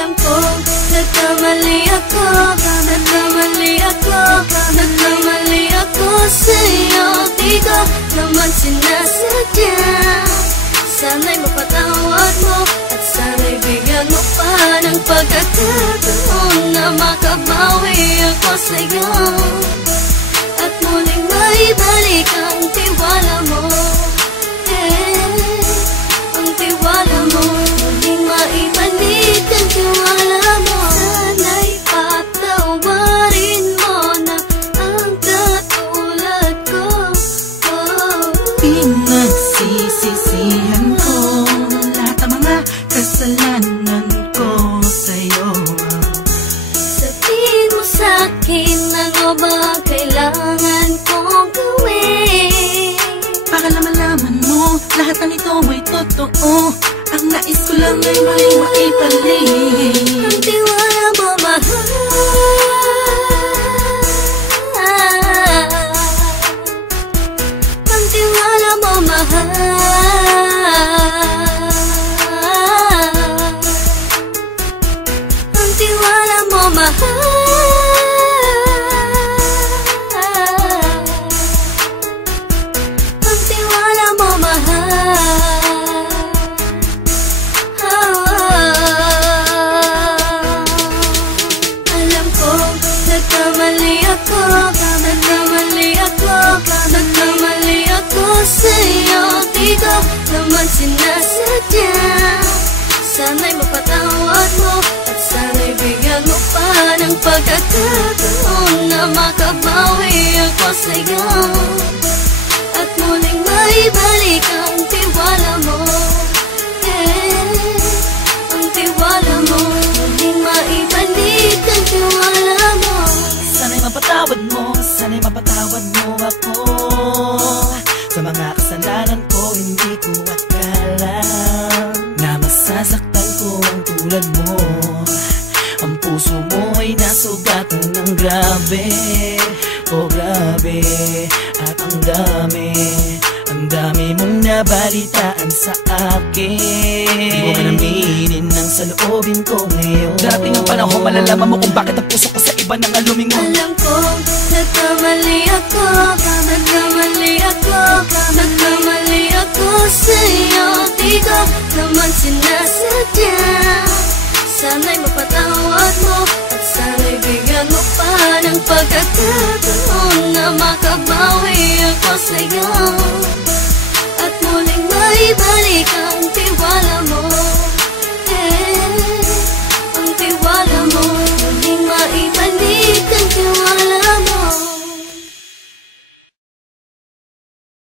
Alam ko, nagkamali ako, nagkamali ako, nagkamali ako sa'yo. Di ko naman sinasadya. Sana'y mapatawad mo at sana'y bigyan mo pa ng pagkakataon na makabawi ako sa'yo at muling maibalik ang tiwala mo. Ang tiwala mo, muling maibalik ang tiwala mo. Sana'y patawarin mo na ang katulad ko. Pinagsisisihan ko lahat ng mga kasalanan ko sa'yo. Sabihin mo sa'kin ano ba kailangan kong gawin para malaman mo lahat ng ito ay totoo. Ang nais ko lang ay maibalik ang tiwala mo, mahal. Ang tiwala mo, mahal. Ang tiwala mo, mahal. Ang tiwala mo, mahal. Alam ko, nagkamali ako, nagkamali ako, nagkamali ako sa'yo. Di ko naman sinasadya. Sana'y mapatawad mo at sana'y bigyan mo pa ng pagkakataon na makabawi ako sa'yo at muling maibalik ang tiwala mo. Ang tiwala mo, muling maibalik ang tiwala mo. Sana'y mapatawad mo, sana'y mapatawad mo ako sa mga kasalanan ko. Hindi ko akala na masasaktan ko ang tulad mo. Ang puso mo ay nasugatan ng grabe, oh grabe. At ang dami mong nabalitaan sa akin. Di mo man aminin ang saloobin ko ngayon. Darating ang panahon, malalaman mo kung bakit ang puso ko sa iba nang alumingon. Alam ko, nagkamali ako, nagkamali ako, nagkamali ako sa'yo. Di ko naman sinasadya. Sana'y mapatawad mo at sana'y bigyan mo pa ng pagkakataon na makabawi ako sa'yo at muling maibalik